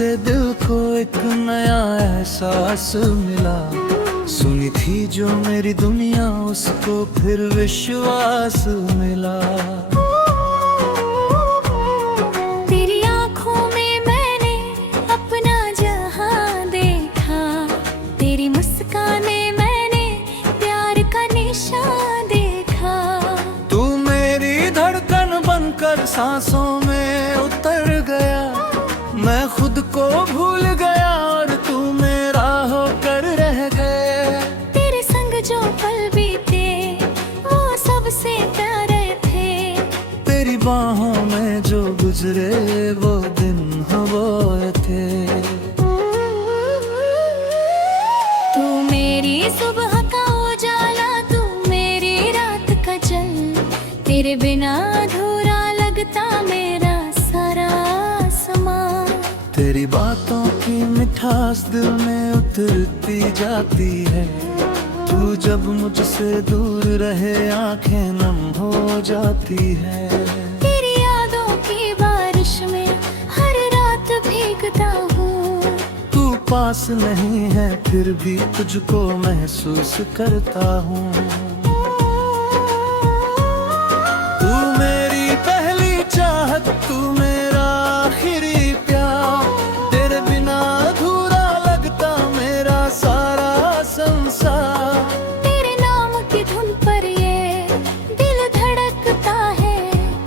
से दिल को एक नया एहसास मिला। सुनी थी जो मेरी दुनिया उसको फिर विश्वास मिला। तेरी आंखों में मैंने अपना जहां देखा, तेरी मुस्काने मैंने प्यार का निशान देखा। तू मेरी धड़कन बनकर सांसों में उतर गया, मैं खुद को भूल गया और तू मेरा होकर रह गए। तेरे संग जो पल बीते वो सबसे प्यारे थे, तेरी बाहों में जो गुजरे वो दिन वो थे। तू मेरी सुबह का उजाला, तू मेरी रात का जल, तेरे बिना अधूरा लगता मेरा सारा आसमां। तेरी बातों की मिठास दिल में उतरती जाती है, तू जब मुझसे दूर रहे आंखें नम हो जाती है। तेरी यादों की बारिश में हर रात भीगता हूँ, तू पास नहीं है फिर भी तुझको महसूस करता हूँ। तू मेरी पहली चाहत, तू मेरा आखिरी प्यार, तेरे बिना अधूरा लगता मेरा सारा संसार। तेरे नाम की धुन पर ये दिल धड़कता है,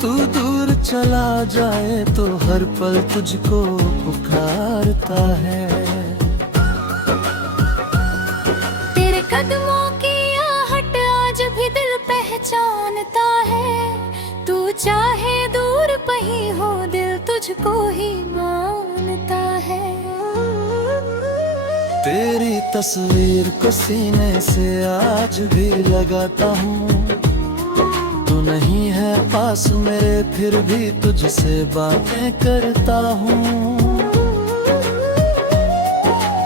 तू दूर चला जाए तो हर पल तुझको पुकारता है। तेरे कदमों की आहट आज भी दिल पहचानता है। तू चाहे दूर कहीं हो दिल तुझको ही मानता है। तेरी तस्वीर को सीने से आज भी लगाता हूँ, तू नहीं है पास मेरे फिर भी तुझसे बातें करता हूँ।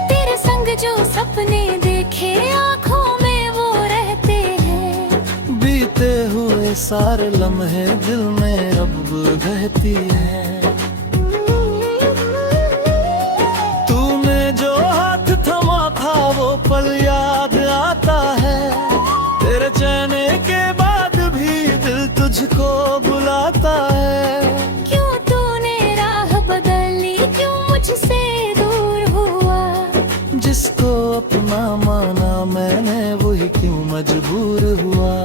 तेरे संग जो सपने देखे आँखों में वो रहते हैं, बीते हुए सारे लम्हे दिल में अब बहती है। तूने जो हाथ थमा था वो पल याद आता है, तेरे चेहरे के बाद भी दिल तुझको बुलाता है। क्यों तूने राह बदली, क्यों मुझसे दूर हुआ, जिसको अपना माना मैंने वही क्यों मजबूर हुआ।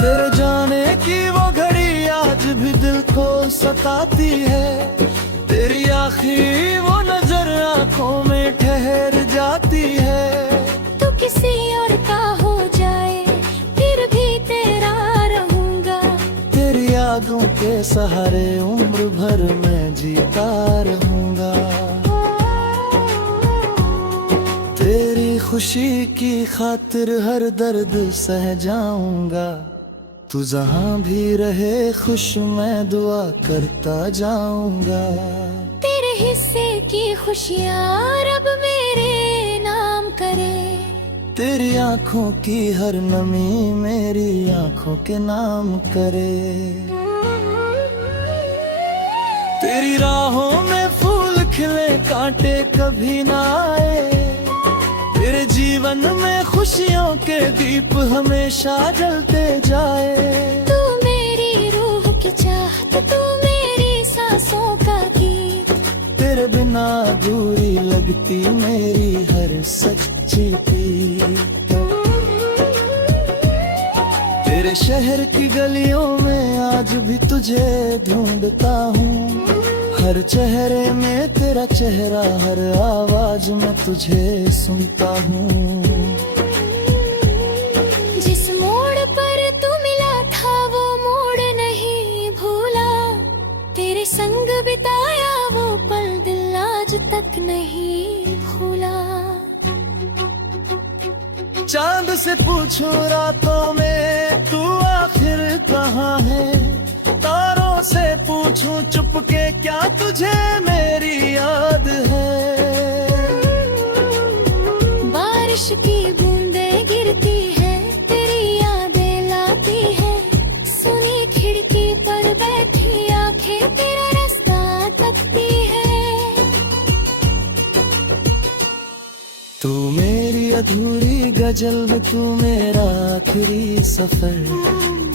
तेरे जाने की वो घड़ी आज भी दिल को सताती है, तेरी आखिरी वो नजर आंखों में ठहर जाती है। तू किसी और का हो जाए फिर भी तेरा रहूंगा, तेरी यादों के सहारे उम्र भर मैं जीता रहूंगा। तेरी खुशी की खातिर हर दर्द सह जाऊंगा, तू जहां भी रहे खुश मैं दुआ करता जाऊंगा। तेरे हिस्से की खुशियाँ रब मेरे नाम करे, तेरी आंखों की हर नमी मेरी आंखों के नाम करे। तेरी राहों में फूल खिले कांटे कभी ना आए, तेरे जीवन में खुशियों के दीप हमेशा जलते जाए। तू मेरी रूह की चाहत, तू मेरी सांसों का गीत, तेरे बिना अधूरी लगती मेरी हर सच्ची प्रीत। तेरे शहर की गलियों में आज भी तुझे ढूंढता हूँ, हर चेहरे में तेरा चेहरा, हर आवाज में तुझे सुनता हूँ। जिस मोड़ पर तू मिला था वो मोड़ नहीं भूला, तेरे संग बिताया वो पल दिल आज तक नहीं भूला। चांद से पूछूं रातों में तू आखिर कहाँ है, तारों से पूछूं चुपके क्या तुझे मेरी याद है। बारिश की बूंदें गिरती है, तेरी यादें लाती है, सुनी खिड़की पर बैठी आंखें तेरा रास्ता अधूरी गजल में तू मेरा आखिरी सफर।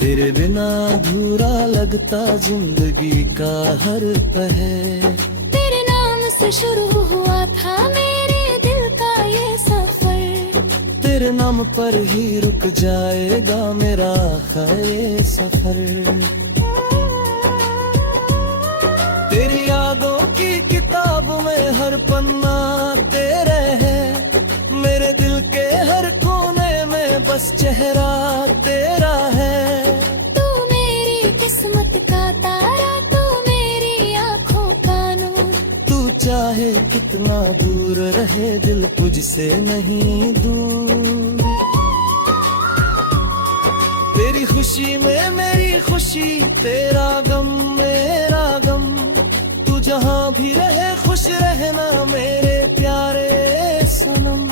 तेरे बिना अधूरा लगता जिंदगी का हर पहर। तेरे नाम से शुरू हुआ था मेरे दिल का ये सफर। तेरे नाम पर ही रुक जाएगा मेरा आखिरी सफर। तेरी यादों की किताब में हर पन्ना तेरे है। मेरे दिल के हर कोने में बस चेहरा तेरा है। तू मेरी किस्मत का तारा, तू मेरी आंखों का नूर। तू चाहे कितना दूर रहे दिल तुझसे नहीं दूर। तेरी खुशी में मेरी खुशी, तेरा गम मेरा गम। तू जहाँ भी रहे खुश रहना मेरे प्यारे सनम।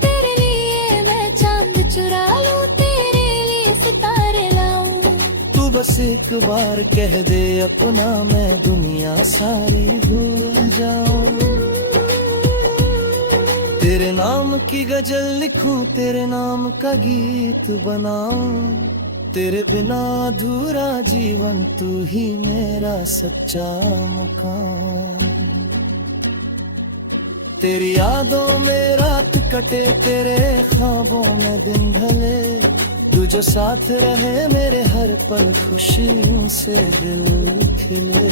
तेरे लिए मैं चांद चुरा लूं, तेरे लिए सितारे लाऊं। तू बस एक बार कह दे अपना, मैं दुनिया सारी भूल जाऊं। तेरे नाम की गजल लिखूं, तेरे नाम का गीत बनाऊं। तेरे बिना अधूरा जीवन, तू ही मेरा सच्चा मुकाम। तेरी यादों में रात कटे, तेरे ख्वाबों में दिन ढले। तू जो साथ रहे मेरे हर पल, खुशियों से दिल खिले।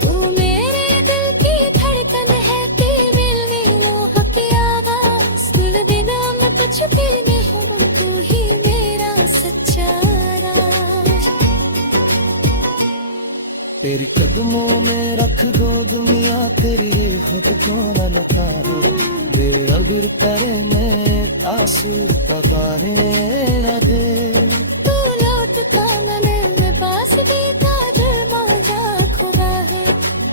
तू मेरे दिल की धड़कन है, तेरे मिलने रूह की आवाज़। दिल बिना मैं कुछ भी नहीं हूँ, तू ही मेरा सच्चा राज। तेरी कदमों में रख दो दुनिया, तेरी खुद को न लता हो। तेरे अगर करे में आंसू पकाने लगे। तू लौटता गले में पास भी था, दिल मौजा खुदा है।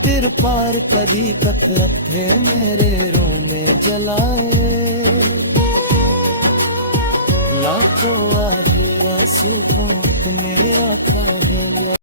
तेरे पार कभी कतरत थे मेरे रूह में जलाए। लाखों आगे आंसू को मेरा था।